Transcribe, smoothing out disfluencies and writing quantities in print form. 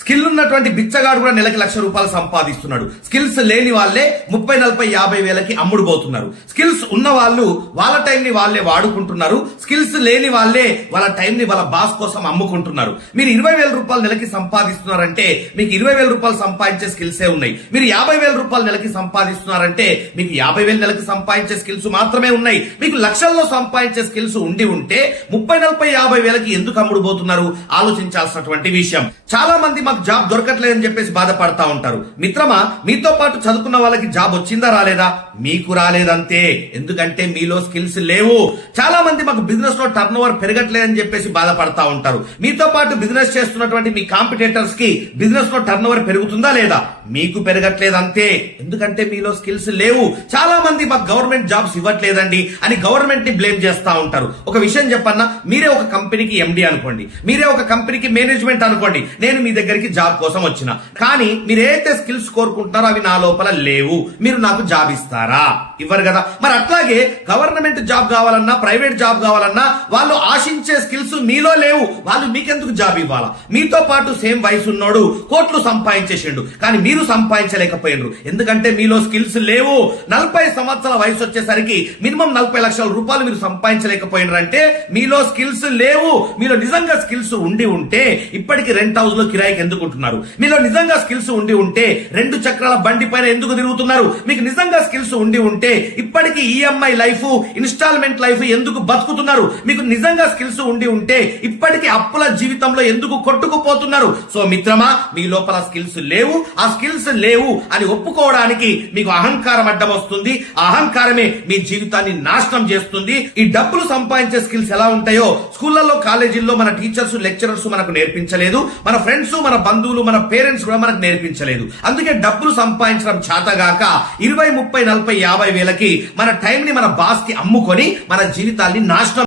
Skill ఉన్నటువంటి బిచ్చగాడు కూడా నెలకి ₹1,00,000 సంపాదిస్తున్నాడు. స్కిల్స్ లేని వాళ్ళే 30, 40, 50 వేలకి అమ్ముడుపోతున్నారు. స్కిల్స్ ఉన్న వాళ్ళు వాళ్ళ టైం ని వాళ్ళే వాడుకుంటున్నారు. స్కిల్స్ లేని వాళ్ళే వాళ్ళ టైం ని వాళ్ళ బాస్ కోసం అమ్ముకుంటున్నారు. మీరు ₹20,000 నెలకి సంపాదిస్తున్నారంటే మీకు ₹20,000 సంపాదించే స్కిల్సే ఉన్నాయి. మీరు ₹50,000 నెలకి సంపాదిస్తున్నారంటే మీకు 50,000 నెలకి సంపాదించే స్కిల్స్ మాత్రమే ఉన్నాయి. మీకు లక్షల్లో సంపాదించే స్కిల్స్ ఉండి ఉంటే 30, 40, 50 వేలకి ఎందుకు అమ్ముడుపోతున్నారు? ఆలోచించాల్సినటువంటి విషయం. చాలా మంది మాకు జాబ్ దొరకట్లేదని చెప్పేసి బాధపడతా ఉంటారు. మిత్రమా, మీతో పాటు చదువుకున్న వాళ్ళకి జాబ్ వచ్చిందా రాలేదా? మీకు రాలేదంతే. ఎందుకంటే మీలో స్కిల్స్ లేవు. చాలా మంది మాకు బిజినెస్ లో టర్న్ ఓవర్ పెరగట్లేదని చెప్పేసి బాధపడతా ఉంటారు. మీతో పాటు బిజినెస్ చేస్తున్నటువంటి మీ కాంపిటేటర్స్ కి బిజినెస్ లో టర్న్ ఓవర్ పెరుగుతుందా లేదా? మీకు పెరగట్లేదు అంతే. ఎందుకంటే మీలో స్కిల్స్ లేవు. చాలా మంది మాకు గవర్నమెంట్ జాబ్స్ ఇవ్వట్లేదండి అని గవర్నమెంట్ ని బ్లేమ్ చేస్తా ఉంటారు. ఒక విషయం చెప్పన్నా, మీరే ఒక కంపెనీకి ఎండి అనుకోండి, మీరే ఒక కంపెనీకి మేనేజ్మెంట్ అనుకోండి. నేను మీ దగ్గరికి జాబ్ కోసం వచ్చిన, కానీ మీరు ఏదైతే స్కిల్స్ కోరుకుంటున్నారో అవి నా లోపల లేవు. మీరు నాకు జాబ్ ఇస్తారా? ఇవ్వరు కదా. మరి అట్లాగే గవర్నమెంట్ జాబ్ కావాలన్నా ప్రైవేట్ జాబ్ కావాలన్నా వాళ్ళు ఆశించే స్కిల్స్ మీలో లేవు. వాళ్ళు మీకెందుకు జాబ్ ఇవ్వాలా? మీతో పాటు సేమ్ వయసు ఉన్నోడు కోట్లు సంపాదించేసిండు, కానీ మీరు సంపాదించలేకపోయినరు. ఎందుకంటే మీలో స్కిల్స్ లేవు. 40 సంవత్సరాల వయసు వచ్చేసరికి మినిమం ₹40 లక్షలు మీరు సంపాదించలేకపోయినారంటే మీలో స్కిల్స్ లేవు. మీలో నిజంగా స్కిల్స్ ఉండి ఉంటే ఇప్పటికి రెంట్ హౌస్ లో కిరాయికి ఎందుకు ఉంటున్నారు? మీలో నిజంగా స్కిల్స్ ఉండి ఉంటే 2 చక్రాల బండి పైన ఎందుకు తిరుగుతున్నారు? మీకు నిజంగా స్కిల్స్ ఉండి ఉంటే ఇప్పటికి ఈఎంఐ లైఫ్, ఇన్స్టాల్మెంట్ లైఫ్ ఎందుకు బతుకుతున్నారు? మీకు నిజంగా స్కిల్స్ ఉండి ఉంటే ఇప్పటికి అప్పుల జీవితంలో ఎందుకు కొట్టుకుపోతున్నారు? సో మిత్రమా, మీ లోపల స్కిల్స్ లేవు. ఆ స్కిల్స్ లేవు అని ఒప్పుకోవడానికి మీకు అహంకారం అడ్డం వస్తుంది. ఆ అహంకారమే మీ జీవితాన్ని నాశనం చేస్తుంది. ఈ డబ్బులు సంపాదించే స్కిల్స్ ఎలా ఉంటాయో స్కూళ్లలో, కాలేజీల్లో మన టీచర్స్, లెక్చరర్స్ మనకు నేర్పించలేదు. మన ఫ్రెండ్స్, మన బంధువులు, మన పేరెంట్స్ కూడా మనకు నేర్పించలేదు. అందుకే డబ్బులు సంపాదించడం చేతగాక 20, 30, 40, 50 వేలకి మన టైం ని మన బాస్ కి అమ్ముకొని మన జీవితాన్ని నాశనం